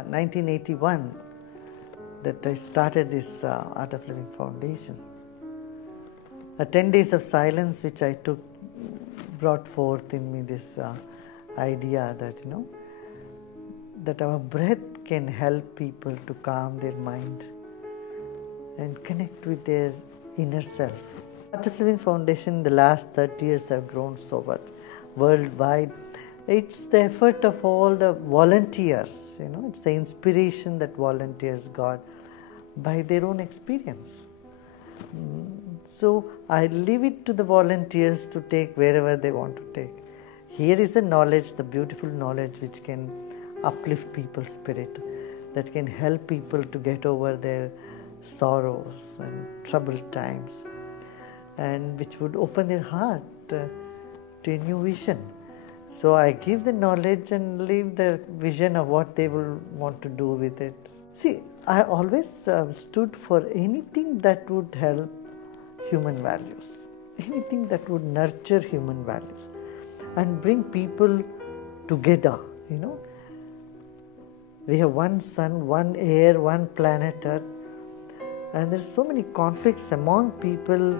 1981 that I started this Art of Living Foundation. 10 days of silence which I took brought forth in me this idea that, that our breath can help people to calm their mind and connect with their inner self. Art of Living Foundation in the last 30 years have grown so much worldwide. It's the effort of all the volunteers, it's the inspiration that volunteers got by their own experience. So I leave it to the volunteers to take wherever they want to take. Here is the knowledge, the beautiful knowledge which can uplift people's spirit, that can help people to get over their sorrows and troubled times, and which would open their heart to a new vision. So I give the knowledge and leave the vision of what they will want to do with it. See, I always stood for anything that would help human values, anything that would nurture human values and bring people together, We have one sun, one air, one planet Earth, and there's so many conflicts among people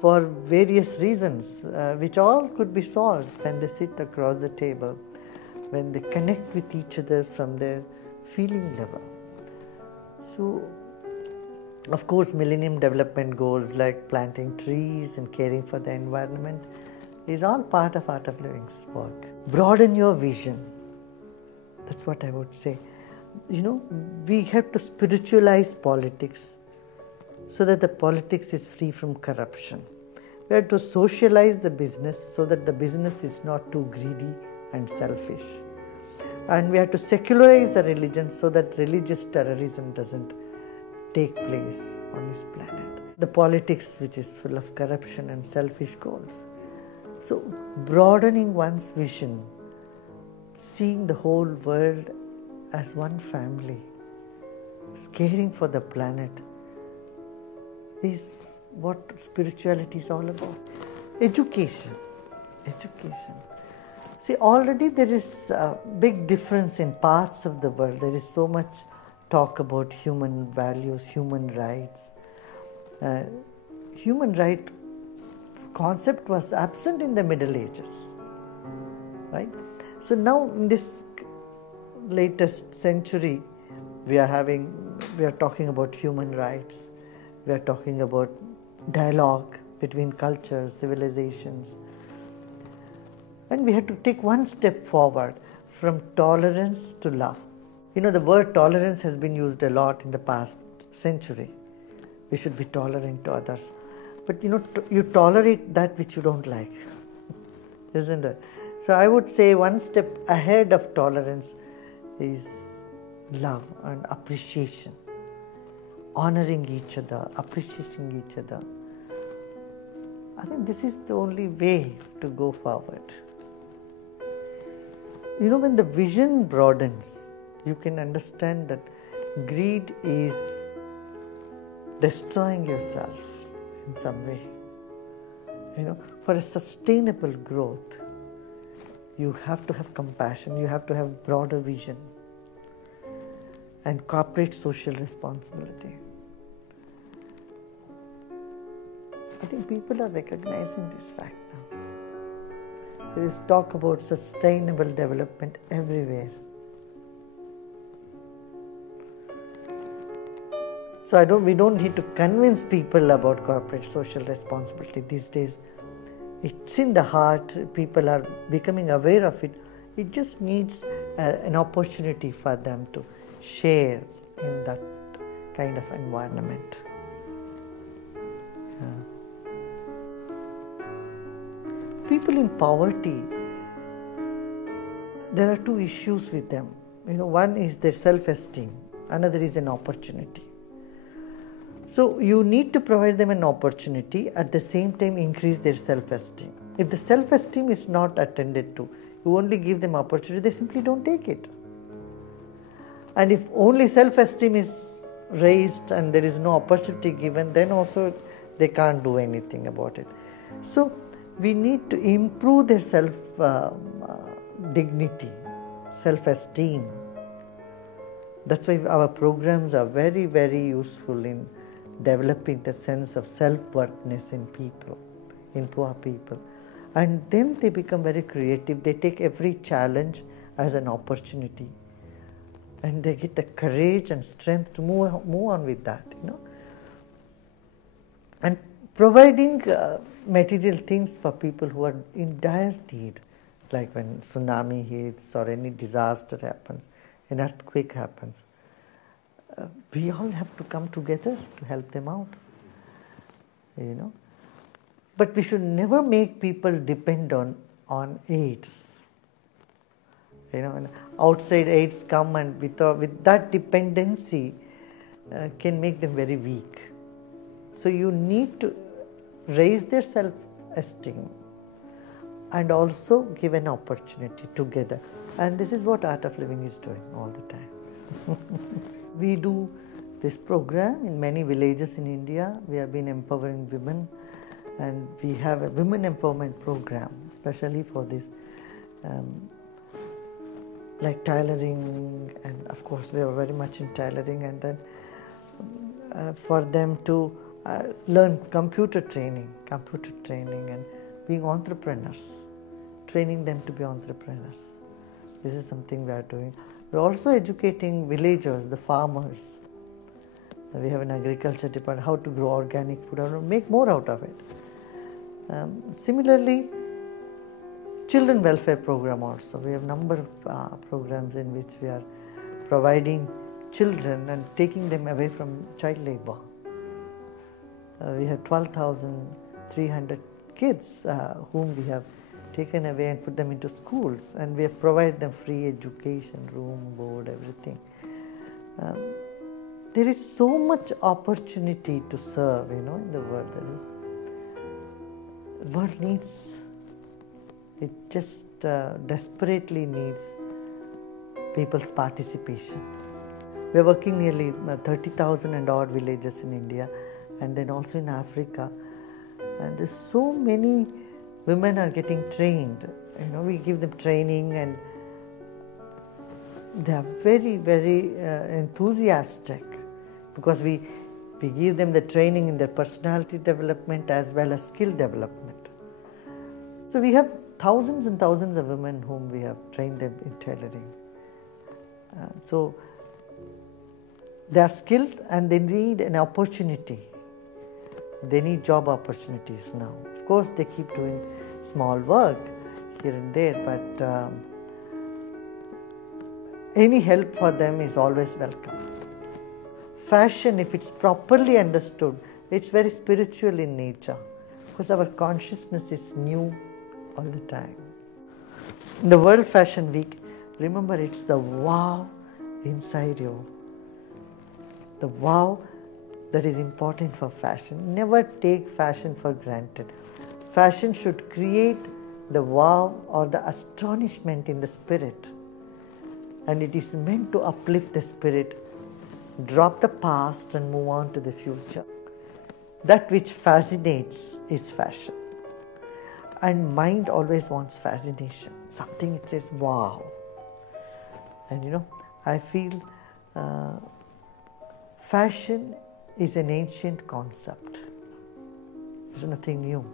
for various reasons, which all could be solved when they sit across the table, when they connect with each other from their feeling level. So, of course, Millennium Development Goals like planting trees and caring for the environment is all part of Art of Living's work. Broaden your vision. That's what I would say. We have to spiritualize politics so that the politics is free from corruption. We have to socialize the business so that the business is not too greedy and selfish. And we have to secularize the religion so that religious terrorism doesn't take place on this planet. The politics which is full of corruption and selfish goals. So broadening one's vision, seeing the whole world as one family, caring for the planet, is what spirituality is all about. Education. See, already there is a big difference in parts of the world. There is so much talk about human values, human rights. Human right concept was absent in the Middle Ages, right? So now in this latest century, we are talking about human rights. We are talking about dialogue between cultures, civilizations. And we have to take one step forward from tolerance to love. The word tolerance has been used a lot in the past century. We should be tolerant to others. But you tolerate that which you don't like, isn't it? So I would say one step ahead of tolerance is love and appreciation. Honoring each other, appreciating each other. I think this is the only way to go forward. When the vision broadens, you can understand that greed is destroying yourself in some way. For a sustainable growth, you have to have compassion, you have to have broader vision and corporate social responsibility. I think people are recognizing this fact now. There is talk about sustainable development everywhere. So we don't need to convince people about corporate social responsibility these days. It's in the heart. People are becoming aware of it. It just needs an opportunity for them to share in that kind of environment. People in poverty, there are two issues with them. One is their self-esteem, another is an opportunity. So you need to provide them an opportunity, at the same time increase their self-esteem. If the self-esteem is not attended to, you only give them opportunity, they simply don't take it. And if only self-esteem is raised and there is no opportunity given, then also they can't do anything about it. So we need to improve their self-dignity, self-esteem. That's why our programs are very, very useful in developing the sense of self-worthness in people, in poor people. And then they become very creative. They take every challenge as an opportunity. And they get the courage and strength to move on with that, And providing material things for people who are in dire need, like when tsunami hits or any disaster happens, an earthquake happens. We all have to come together to help them out, But we should never make people depend on aids. And outside aids come, and with that dependency can make them very weak. So you need to raise their self-esteem and also give an opportunity together. And this is what Art of Living is doing all the time. We do this program in many villages in India. We have been empowering women, and we have a women empowerment program, especially for this, like tailoring, and of course we are very much in tailoring, and then for them to learn computer training and being entrepreneurs, training them to be entrepreneurs. This is something we are doing. We're also educating villagers, the farmers. We have an agriculture department, how to grow organic food, how to make more out of it. Similarly, children welfare program also. We have a number of programs in which we are providing children and taking them away from child labor. We have 12,300 kids whom we have taken away and put them into schools, and we have provided them free education, room, board, everything. There is so much opportunity to serve, in the world. The world needs, it just desperately needs people's participation. We are working nearly 30,000 and odd villages in India, and then also in Africa. And there's so many women are getting trained. We give them training, and they are very, very enthusiastic, because we give them the training in their personality development as well as skill development. So we have thousands and thousands of women whom we have trained them in tailoring. So they are skilled, and they need an opportunity. They need job opportunities now. Of course, they keep doing small work here and there, but any help for them is always welcome. Fashion, if it's properly understood, it's very spiritual in nature, because our consciousness is new all the time. In the World Fashion Week, remember, it's the wow inside you. The wow that is important for fashion. Never take fashion for granted. Fashion should create the wow or the astonishment in the spirit. And it is meant to uplift the spirit, drop the past and move on to the future. That which fascinates is fashion. And mind always wants fascination. Something it says, wow. And I feel fashion is an ancient concept. It's nothing new.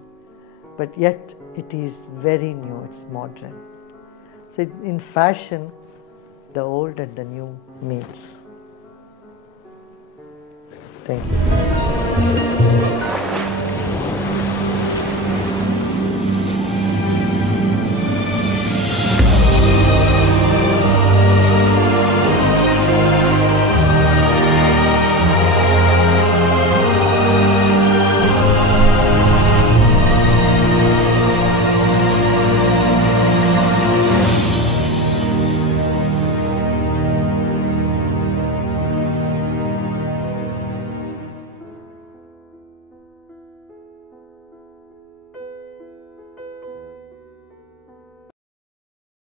But yet it is very new, it's modern. So in fashion, the old and the new meets. Thank you.